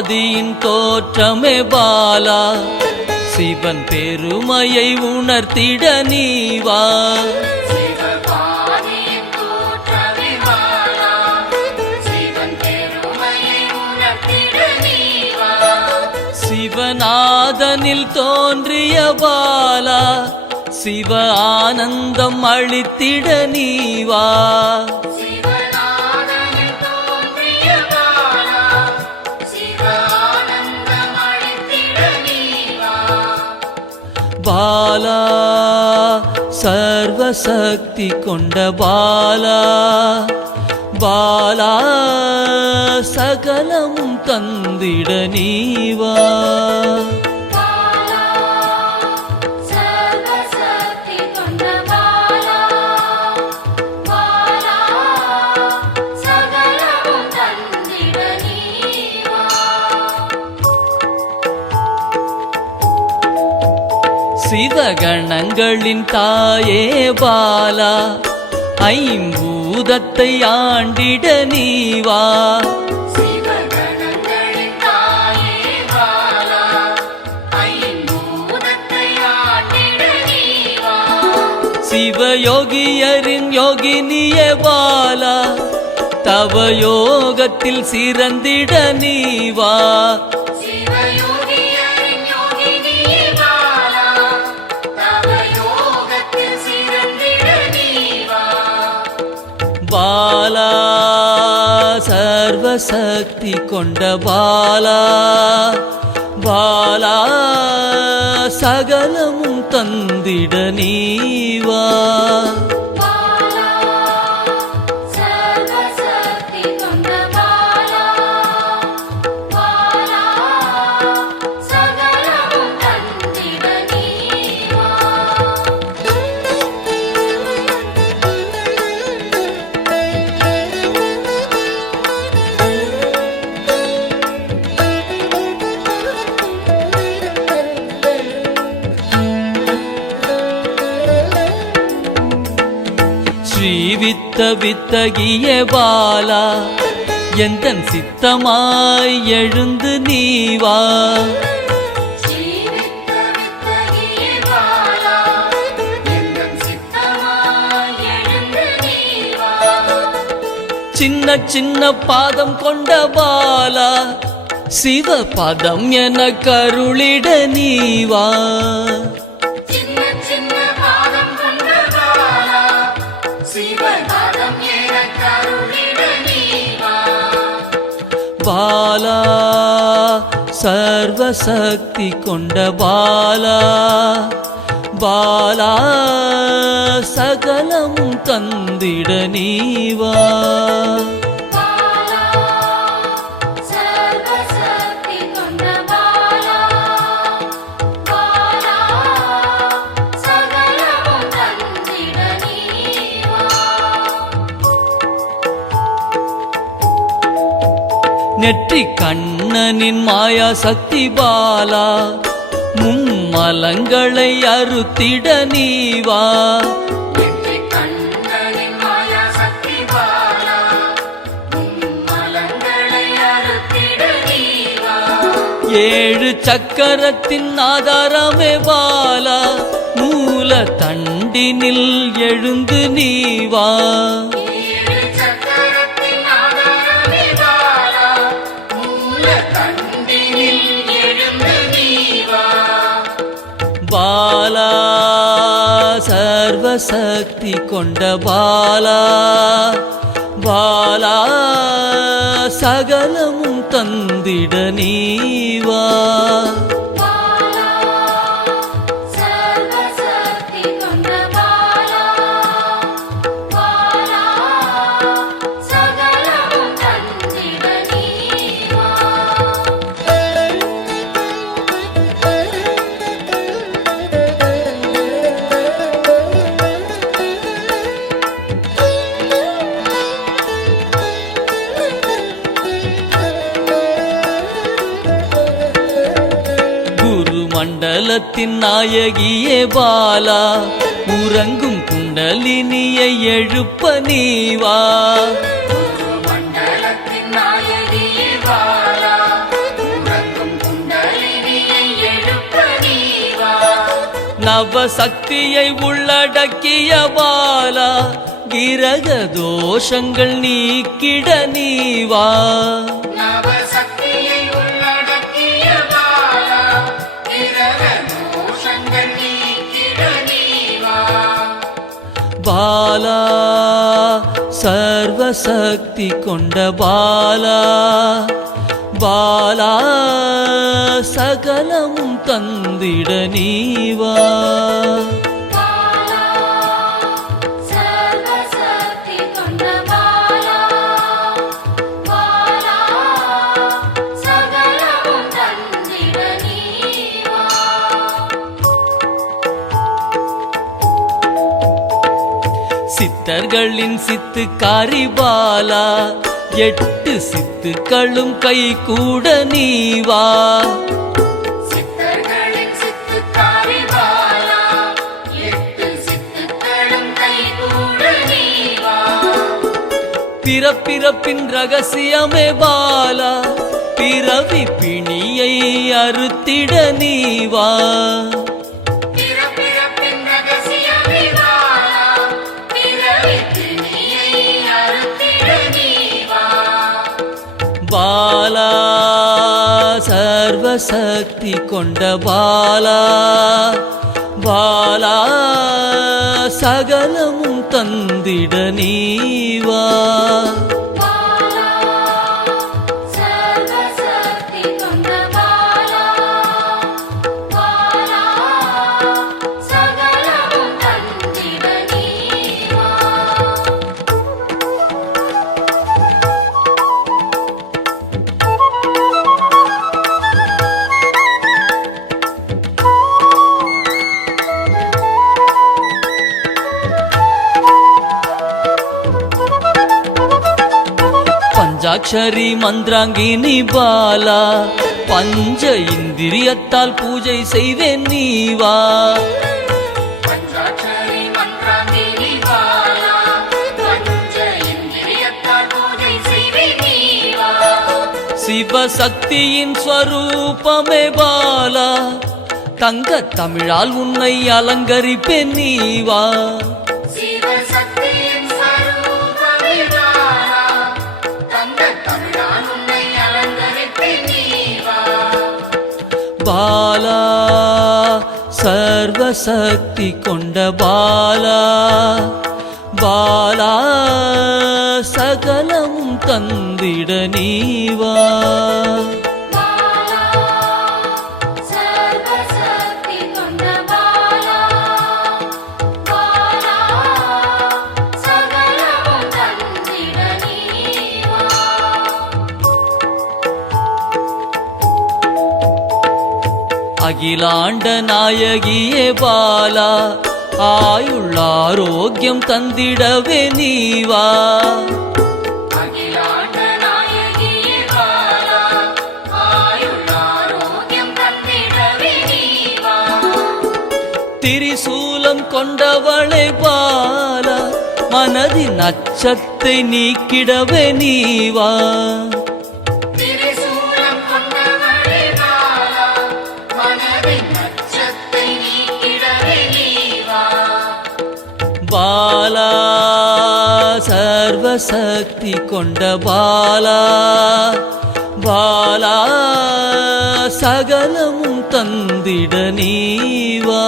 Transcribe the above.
ஆதியின் தோற்றமே பாலா, சிவன் பெருமையை உணர்த்திட நீவா. சிவநாதனில் தோன்றிய பாலா, சிவ ஆனந்தம் அளித்திட நீவா. பாலா சர்வசக்தி கொண்ட பாலா, பாலா சகலமும் தந்திட நீவா. சிவகணங்களின் தாயே பாலா, ஐம்பூதத்தை ஆண்டிட நீவா. சிவயோகியரின் யோகினியே பாலா, தவ யோகத்தில் சிறந்திட நீவா. பாலா சர்வசக்தி கொண்ட பாலா, பாலா சகலமும் தந்திட நீவா. ஸ்ரீவித்த வித்தகிய பாலா, எந்தன் சித்தமாய் எழுந்து நீவா. சின்ன சின்ன பாதம் கொண்ட பாலா, சிவ பதம் என கருளிட நீவா. பாலா சர்வசக்தி கொண்ட பாலா, பாலா சகலமும் தந்திட நீவா. நெற்றி கண்ணனின் மாயா சக்தி பாலா, மும்மலங்களை அறுத்திட நீவா. ஏழு சக்கரத்தின் ஆதாரமே பாலா, மூல தண்டினில் எழுந்து நீவா. பாலா சர்வசக்தி கொண்ட பாலா, பாலா சகலமும் தந்திட நீவா. மண்டலத்தின் நாயகியே பாலா, உறங்கும் குண்டலினியை எழுப்ப நீவா. மண்டலத்தின் நாயகியே பாலா, நவசக்தியை உள்ளடக்கிய பாலா கிரக தோஷங்கள் நீக்கிட நீவா நவசக்தியை உள்ளடக்கிய பாலா கிரக தோஷங்கள் நீக்கிட நீவா பாலா சர்வசக்தி கொண்ட பாலா பாலா சகலமும் தந்திட நீவா பாலா சர்வசக்தி கொண்ட பாலா பாலா சகலமும் தந்திட நீவா சித்தர்களின் சித்துக்காரி பாலா 8 சித்துக்களும் கை கூட நீவா சித்தர்களின் சித்துக்காரி பாலா 8 சித்துக்களும் கைகூட நீவா பிறப்பிறப்பின் ரகசியமே பாலா பிறவி பிணியை அறுத்திட நீவா பிறப்பிறப்பின் ரகசியமே பாலா பிறவி பிணியை அறுத்திட நீவா பாலா சர்வசக்தி கொண்ட பாலா பாலா சகலமும் தந்திட நீவா பாலா சர்வசக்தி கொண்ட பாலா பாலா சகலமும் தந்திட நீவா பஞ்சாட்சரி மந்திராங்கினி பாலா பஞ்ச இந்திரியத்தால் பூஜை செய்வேன் நீவா பஞ்சாட்சரி மந்திராங்கினி பாலா பஞ்ச இந்திரியத்தால் பூஜை செய்வே நீவா சிவசக்தியின் ஸ்வரூபமே பாலா தங்க தமிழால் உன்னை அலங்கரிப்பேன் நீவா சிவசக்தியின் ஸ்வரூபமே பாலா தங்க தமிழால் உன்னை அலங்கரிப்பேன் நீவா பாலா சர்வசக்தி கொண்ட பாலா பாலா சகலமும் தந்திட நீவா பாலா சர்வசக்தி கொண்ட பாலா பாலா சகலமும் தந்திட நீவா அகிலாண்ட நாயகியே பாலா ஆயுள் ஆரோக்கியம் தந்திடவே நீவா அகிலாண்ட நாயகியே பாலா ஆயுள் ஆரோக்கியம் தந்திடவே நீவா திரிசூலம் கொண்டவளை பாலா மனதின் அச்சத்தை நீக்கிடவே நீவா திரிசூலம் கொண்டவளே பாலா மனதின் அச்சத்தை நீக்கிடவே நீவா பாலா சர்வசக்தி கொண்ட பாலா பாலா சகலமும் தந்திட நீவா